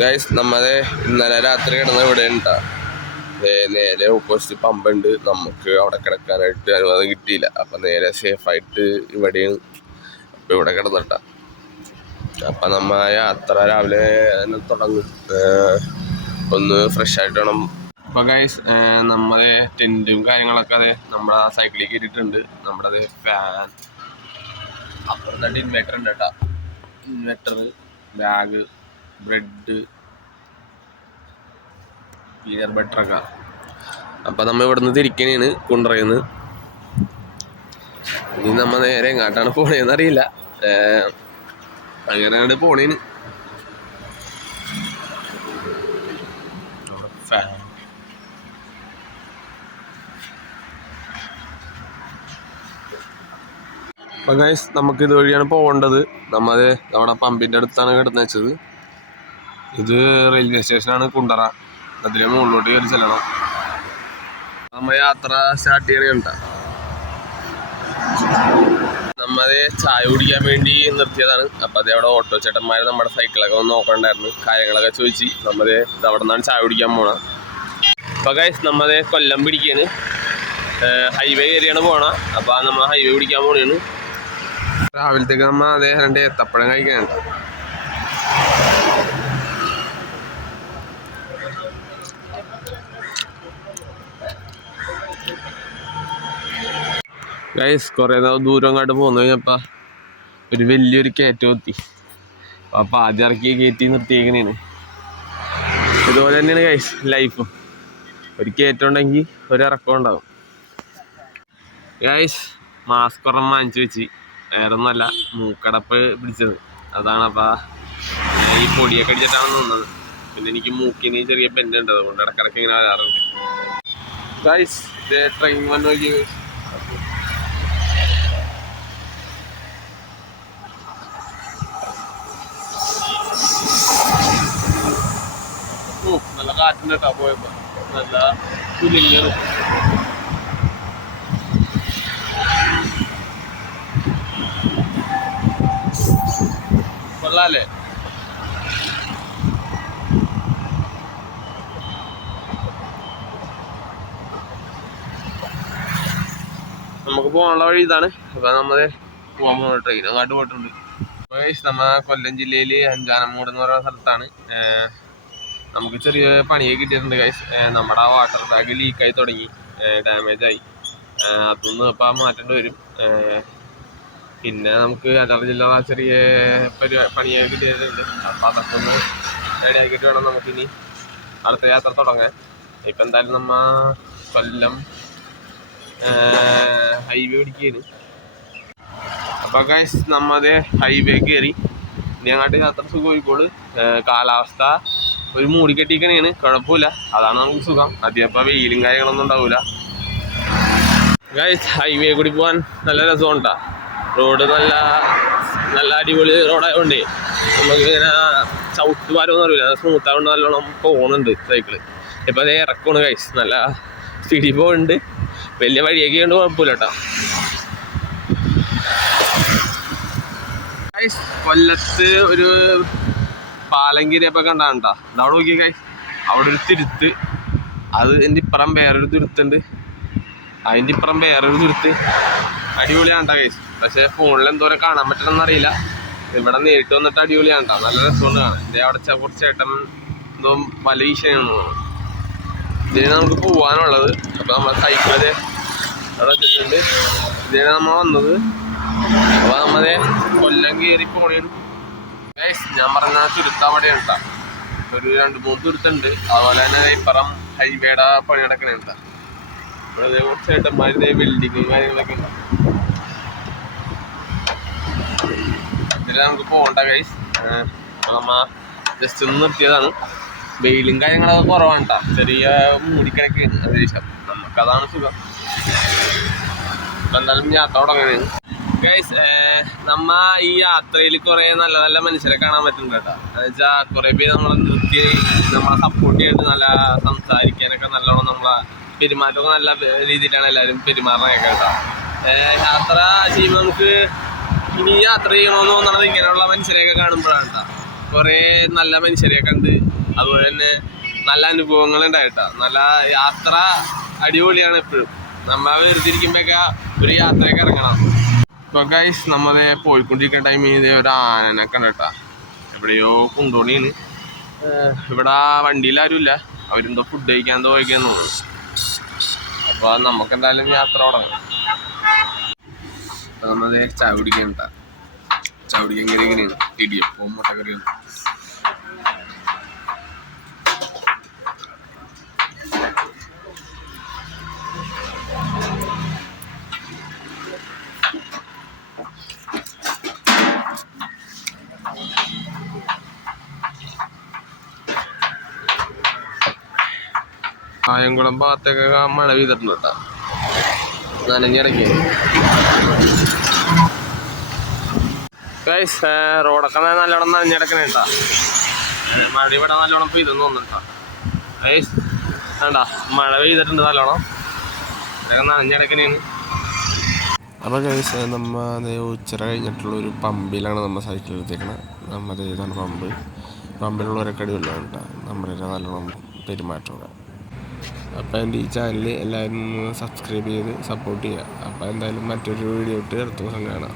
Guys നമ്മളെ ഇന്നലെ രാത്രി കിടന്ന ഇവിടെ ഉണ്ടാ നേരെ ഓപ്പോസിറ്റ് പമ്പുണ്ട്. നമുക്ക് അവിടെ കിടക്കാനായിട്ട് അനുവാദം കിട്ടിയില്ല. അപ്പം നേരെ സേഫായിട്ട് ഇവിടെയും അപ്പം ഇവിടെ കിടന്നിട്ട. അപ്പം നമ്മ യാത്ര രാവിലെ തുടങ്ങും. ഒന്ന് ഫ്രഷ് ആയിട്ട് വേണം. അപ്പം ഗൈസ് നമ്മളെ ടെൻറ്റും കാര്യങ്ങളൊക്കെ അതെ നമ്മുടെ സൈക്കിളിൽ കയറ്റിയിട്ടുണ്ട്. നമ്മുടെ അത് ഫാൻ അപ്പുറത്തായിട്ട് ഇൻവേർട്ടർ ഉണ്ട് കേട്ടോ. ഇൻവേർട്ടർ, ബാഗ്, ബ്രെഡ്, പീനർ ബട്ടറൊക്കെ. അപ്പം നമ്മൾ ഇവിടുന്ന് തിരിക്കണേന് കുണ്ടറയിന്ന്. ഇനി നമ്മ നേരെ എങ്ങാട്ടാണ് പോണേന്ന് അറിയില്ല. അങ്ങനെയാണ് പോണേന്. അപ്പം ഗൈസ് നമുക്ക് ഇതുവഴിയാണ് പോകേണ്ടത്. നമ്മളത് നമ്മുടെ പമ്പിൻ്റെ അടുത്താണ് കിടന്നു വെച്ചത്. ഇത് റെയിൽവേ സ്റ്റേഷനാണ് കുണ്ടറ. അതിലെ മുകളിലോട്ട് കയറി ചെല്ലണം. നമ്മ യാത്ര സ്റ്റാർട്ട് ചെയ്യണ. നമ്മത് ചായ കുടിക്കാൻ വേണ്ടി നിർത്തിയതാണ്. അപ്പം അതേ അവിടെ ഓട്ടോ ചേട്ടന്മാർ നമ്മുടെ സൈക്കിളൊക്കെ ഒന്ന് നോക്കണ്ടായിരുന്നു. കാര്യങ്ങളൊക്കെ ചോദിച്ച് നമ്മത് അവിടെ നിന്നാണ് ചായ കുടിക്കാൻ പോണ. അപ്പം ഗൈസ് നമ്മത് കൊല്ലം പിടിക്കാണ്. ഹൈവേ കയറിയാണ് പോണ. അപ്പം നമ്മൾ ഹൈവേ പിടിക്കാൻ പോണേണ്. രാവിലത്തേക്ക് നമ്മ അതേ 2 ഏത്തപ്പഴം കഴിക്കാനുണ്ട്. ഗൈസ് കുറേ ദൂരം അങ്ങോട്ട് പോന്നു കഴിഞ്ഞപ്പോൾ ഒരു വലിയൊരു കയറ്റം എത്തി. അപ്പം ആദ്യം ഇറക്കി കയറ്റി നിർത്തിയേക്കണേന്. ഇതുപോലെ തന്നെയാണ് ഗൈസ് ലൈഫും. ഒരു കയറ്റം ഉണ്ടെങ്കിൽ ഒരു ഇറക്കം ഉണ്ടാകും. ഗൈസ് മാസ്ക് ഒരെണ്ണം വാങ്ങിച്ചു വെച്ച്. വേറെ ഒന്നല്ല, മൂക്കടപ്പ് പിടിച്ചത് അതാണ്. അപ്പം ഈ പൊടിയൊക്കെ അടിച്ചിട്ടാണ് നിന്നത്. പിന്നെ എനിക്ക് മൂക്കിന് ചെറിയ ബെൻഡ് ഉണ്ട്. അതുകൊണ്ട് ഇടക്കിടക്ക് ഇങ്ങനെ വരാറുണ്ട്. ഗൈസ് ട്രെയിൻ വന്ന് നോക്കിയ ഗൈസ്. നല്ല കാറ്റിൻ്റെ കേട്ടോ പോയപ്പോ. നല്ല കുലുങ്ങും. കൊള്ളാല്ലേ? നമുക്ക് പോകാനുള്ള വഴി ഇതാണ്. അപ്പം നമ്മൾ പോകാൻ പോകുന്ന ട്രെയിൻ അങ്ങോട്ട് പോയിട്ടുണ്ട്. നമ്മ കൊല്ലം ജില്ലയിൽ അഞ്ചാനമൂട് എന്ന് പറയുന്ന സ്ഥലത്താണ്. നമുക്ക് ചെറിയ പണിയൊക്കെ കിട്ടിയിട്ടുണ്ട് ഗൈസ്. നമ്മുടെ വാട്ടർ ടാങ്ക് ലീക്കായി തുടങ്ങി, ഡാമേജായി. അതൊന്ന് ഇപ്പം മാറ്റേണ്ടി വരും. പിന്നെ നമുക്ക് അലർജിയുള്ള ചെറിയ പണിയൊക്കെ കിട്ടിയിട്ടുണ്ട്. അപ്പം അതൊക്കെ ഒന്ന് റെഡിയാക്കിയിട്ട് വേണം നമുക്കിനി അടുത്ത യാത്ര തുടങ്ങാൻ. ഇപ്പം എന്തായാലും നമ്മ കൊല്ലം ഹൈവേ പിടിക്കുകയാണ്. അപ്പം ഗൈസ് നമ്മത് ഹൈവേ കയറി. ഇനി അങ്ങോട്ട് യാത്ര സുഖമായിക്കോളൂ. കാലാവസ്ഥ ഒരു മൂടിക്കെട്ടിക്കണേണ്, കുഴപ്പമില്ല. അതാണ് നമുക്ക് സുഖം. അധികം വെയിലും കാര്യങ്ങളൊന്നും ഉണ്ടാവില്ല. ഗൈസ് ഹൈവേ കൂടി പോകാൻ നല്ല രസമുണ്ടാ. റോഡ് നല്ല നല്ല അടിപൊളി റോഡായതുകൊണ്ടേ നമുക്ക് ഇങ്ങനെ ചവിട്ട് വാരമൊന്നും അറിയില്ല. സ്മൂത്തായതുകൊണ്ട് നല്ലോണം പോകുന്നുണ്ട് സൈക്കിള്. ഇപ്പം അതേ ഇറക്കമാണ് ഗൈസ്. നല്ല സ്പീഡിൽ പോകുന്നുണ്ട്. വലിയ വഴിയൊക്കെ ഉണ്ട്, കുഴപ്പമില്ല കേട്ടോ. ഗൈസ് കൊല്ലത്ത് ഒരു പാലങ്കിരിയപ്പം കണ്ടാണ്ടാ. അവിടെ നോക്കിയ ഗൈസ്, അവിടെ ഒരു തുരുത്ത്. അത് എൻ്റെ ഇപ്പുറം വേറൊരു തുരുത്തുണ്ട്. അതിൻ്റെ ഇപ്പുറം വേറൊരു തുരുത്ത്. അടിപൊളിയാണ്ടാ ഗൈസ്. പക്ഷേ ഫോണിൽ എന്തോരം കാണാൻ പറ്റണമെന്ന് അറിയില്ല. ഇവിടെ നേരിട്ട് വന്നിട്ട് അടിപൊളിയാണ്ടാ. നല്ല രസമുണ്ട് കാണാൻ. എൻ്റെ അവിടെ കുറച്ച് ചേട്ടൻ എന്തോ പല വിഷയമാണ് ഇതിന് നമുക്ക് പോകാനുള്ളത്. അപ്പോൾ നമ്മളെ സൈക്കിള് അവിടെ വെച്ചിട്ടുണ്ട്. ഇതിനാണ് നമ്മൾ വന്നത്. അപ്പോൾ നമ്മളെ കൊല്ലം കയറി പോണേണ് ഗൈസ്. ഞാൻ പറഞ്ഞ തുരുത്ത് അവിടെയാണ് കേട്ടോ. ഒരു 2-3 തുരുത്തുണ്ട്. അതുപോലെ തന്നെ ഇപ്പുറം ഹൈവേയുടെ പണി നടക്കണുണ്ട്. ഇവിടെ ചേട്ടന്മാരുടെ ബിൽഡിങ്ങും കാര്യങ്ങളൊക്കെ ഉണ്ട്. ഇതിൽ നമുക്ക് പോകണ്ട ഗൈസ്. അപ്പോൾ നമ്മ ജസ്റ്റ് ഒന്ന് നിർത്തിയതാണ്. വെയിലും കാര്യങ്ങളൊക്കെ കുറവാണ് കേട്ടോ. ചെറിയ മൂടിക്കിടക്കുകയാണ് അന്തരീക്ഷം. നമുക്കതാണ് സുഖം. ഇപ്പം എന്തായാലും യാത്ര തുടങ്ങുന്നത് ഗൈസ്. നമ്മ ഈ യാത്രയിൽ കുറേ നല്ല നല്ല മനുഷ്യരെ കാണാൻ പറ്റുന്നുണ്ട് കേട്ടോ. എന്ന് വെച്ചാൽ കുറേ പേര് നമ്മളെ നിർത്തി നമ്മളെ സപ്പോർട്ട് ചെയ്തിട്ട് നല്ല സംസാരിക്കാനൊക്കെ നല്ലോണം നമ്മളെ പെരുമാറ്റമൊക്കെ നല്ല രീതിയിലാണ് എല്ലാവരും പെരുമാറുന്നതൊക്കെ കേട്ടോ. യാത്ര ചെയ്യുമ്പോൾ നമുക്ക് ഇനി യാത്ര ചെയ്യണമെന്ന് തോന്നണത് ഇങ്ങനെയുള്ള മനുഷ്യരെയൊക്കെ കാണുമ്പോഴാണ് കേട്ടോ. കുറേ നല്ല മനുഷ്യരെ കണ്ട്, അതുപോലെ തന്നെ നല്ല അനുഭവങ്ങൾ ഉണ്ടായിട്ടാ. നല്ല യാത്ര അടിപൊളിയാണ്. എപ്പോഴും നമ്മൾ വെറുതിരിക്കുമ്പോഴൊക്കെ ഒരു യാത്രയൊക്കെ ഇറങ്ങണം. ഇപ്പൊ ഗൈസ് നമ്മളെ പോയിക്കൊണ്ടിരിക്കുന്ന ടൈമിൽ ഇതേ ഒരു ആനനെ കണ്ടട്ടാ, എവിടെയോ കൊണ്ടോണിയാണ്. ഇവിടെ വണ്ടിയിലാരും ഇല്ല, അവരെന്തോ ഫുഡ് കഴിക്കാൻ എന്തോ കഴിക്കാൻ തോന്നുന്നു. അപ്പൊ നമുക്ക് എന്തായാലും യാത്ര തുടങ്ങാം. അപ്പൊ നമ്മളെ ചായ കുടിക്കാൻ കയറി ഇങ്ങനെയാണ് ഇടിയപ്പവും മുട്ടക്കറിയും. കായംകുളം ഭാഗത്തൊക്കെ മഴ പെയ്തിട്ടുണ്ട് കേട്ടോ, നനഞ്ഞിടയ്ക്ക്. ഗൈസ് റോഡൊക്കെ നല്ലോണം നനഞ്ഞിടക്കണേ കേട്ടാ. മഴ ഇവിടെ നല്ലോണം പെയ്തെന്ന് തോന്നുന്നുണ്ടാ. ഗൈസ് വേണ്ട, മഴ പെയ്തിട്ടുണ്ട് നല്ലോണം, ഇതൊക്കെ നനഞ്ഞിടക്കണേന്ന്. അപ്പോൾ ഗൈസ് നമ്മൾ ഉച്ചര കഴിഞ്ഞിട്ടുള്ള ഒരു പമ്പിലാണ് നമ്മൾ സൈക്കിൾ എടുത്തേക്കണത്. നമ്മുടെ ഇതാണ് പമ്പിലുള്ളവരൊക്കെ അടിപൊളിയാണ് കേട്ടോ, നമ്മുടെ നല്ലോണം പെരുമാറ്റമൊക്കെ. അപ്പോൾ എൻ്റെ ഈ ചാനൽ എല്ലാവരും സബ്സ്ക്രൈബ് ചെയ്ത് സപ്പോർട്ട് ചെയ്യുക. അപ്പോൾ എന്തായാലും മറ്റൊരു വീഡിയോ ഇട്ട് അടുത്ത ദിവസം കാണാം.